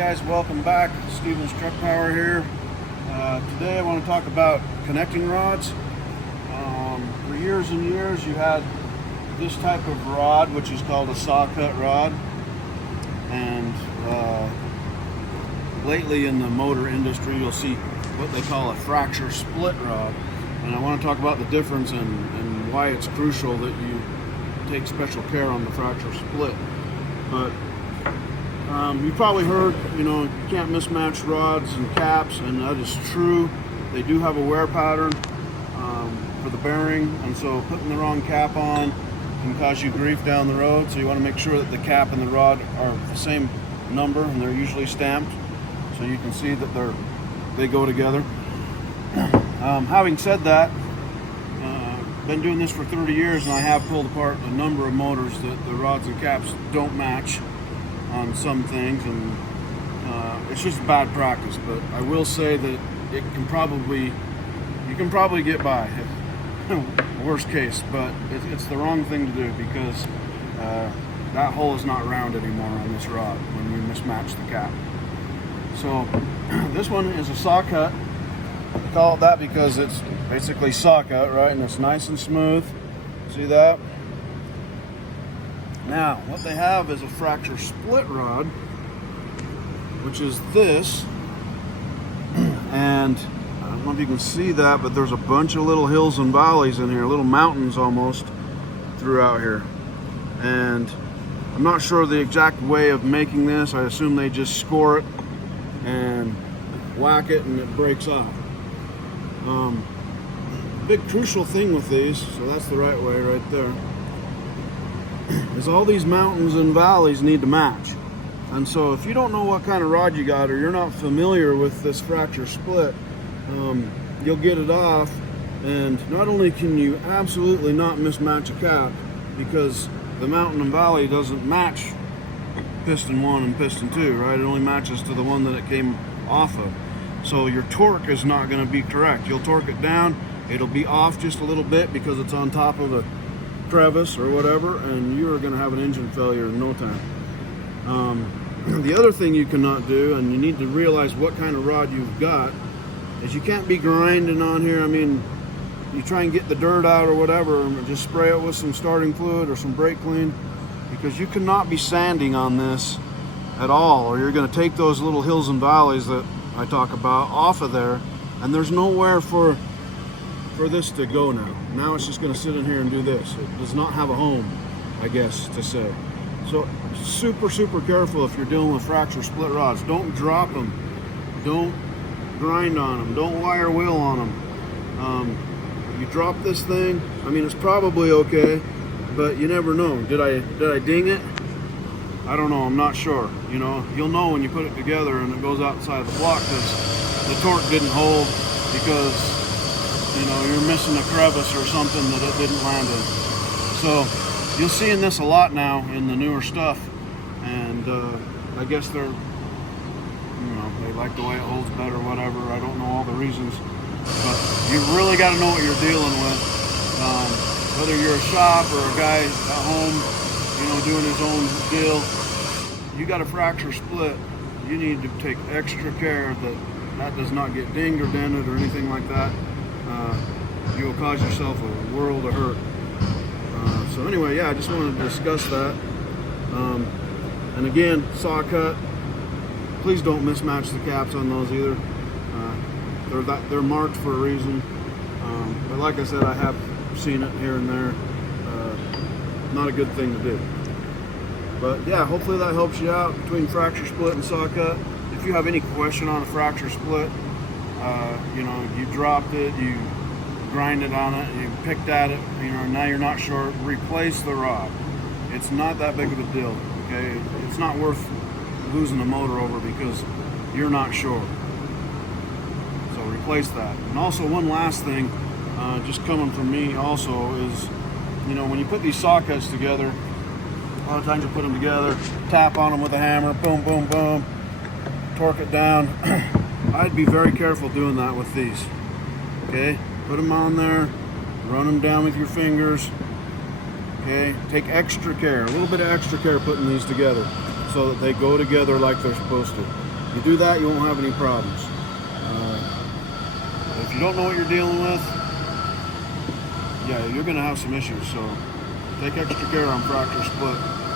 guys, welcome back. Stevens Truck Power here. Today I want to talk about connecting rods. For years and years you had this type of rod, which is called a saw cut rod, and lately in the motor industry you'll see what they call a fracture split rod, and I want to talk about the difference and why it's crucial that you take special care on the fracture split. But you've probably heard, you can't mismatch rods and caps, and that is true. They do have a wear pattern for the bearing, and so putting the wrong cap on can cause you grief down the road. So you want to make sure that the cap and the rod are the same number, and they're usually stamped, so you can see that they go together. Having said that, been doing this for 30 years, and I have pulled apart a number of motors that the rods and caps don't match on some things, and it's just bad practice. But I will say that you can probably get by, worst case, but it's the wrong thing to do, because that hole is not round anymore on this rod when you mismatch the cap. So this one is a saw cut. I call it that because it's basically saw cut, right? And it's nice and smooth. See that? Now, what they have is a fracture split rod, which is this. And I don't know if you can see that, but there's a bunch of little hills and valleys in here, little mountains almost throughout here. And I'm not sure the exact way of making this. I assume they just score it and whack it and it breaks off. Big crucial thing with these, so that's the right way right there, is all these mountains and valleys need to match. And so if you don't know what kind of rod you got, or you're not familiar with this fracture split, you'll get it off, and not only can you absolutely not mismatch a cap, because the mountain and valley doesn't match piston 1 and piston 2, right? It only matches to the one that it came off of. So your torque is not going to be correct. You'll torque it down, it'll be off just a little bit because it's on top of a crevice or whatever, and you're going to have an engine failure in no time. The other thing you cannot do, and you need to realize what kind of rod you've got, is you can't be grinding on here. I mean, you try and get the dirt out or whatever, and just spray it with some starting fluid or some brake clean, because you cannot be sanding on this at all, or you're going to take those little hills and valleys that I talk about off of there, and there's nowhere for this to go now. Now it's just going to sit in here and do this. It does not have a home, I guess to say. So super careful if you're dealing with fracture split rods. Don't drop them. Don't grind on them. Don't wire wheel on them. You drop this thing, I mean, it's probably okay, but you never know. Did I ding it? I don't know, I'm not sure. You'll know when you put it together and it goes outside the block, because the torque didn't hold, because you're missing a crevice or something that it didn't land in. So you'll see in this a lot now in the newer stuff, and I guess they like the way it holds better, whatever. I don't know all the reasons, but you really got to know what you're dealing with. Whether you're a shop or a guy at home, doing his own deal, you got a fracture split, you need to take extra care that does not get dinged or dented or anything like that. You will cause yourself a world of hurt. So anyway, yeah, I just wanted to discuss that. And again, saw cut, please don't mismatch the caps on those either. They're marked for a reason. But like I said, I have seen it here and there. Not a good thing to do. But yeah, hopefully that helps you out between fracture split and saw cut. If you have any question on a fracture split, you dropped it, you grinded on it, you picked at it, now you're not sure, replace the rod. It's not that big of a deal, okay? It's not worth losing the motor over because you're not sure. So replace that. And also, one last thing, just coming from me also, is when you put these saw cuts together, a lot of times you put them together, tap on them with a hammer, boom, boom, boom, torque it down. I'd be very careful doing that with these. Okay, put them on there, run them down with your fingers. Okay, take extra care, a little bit of extra care putting these together so that they go together like they're supposed to. You do that, you won't have any problems. If you don't know what you're dealing with, yeah, you're going to have some issues. So take extra care on fracture split.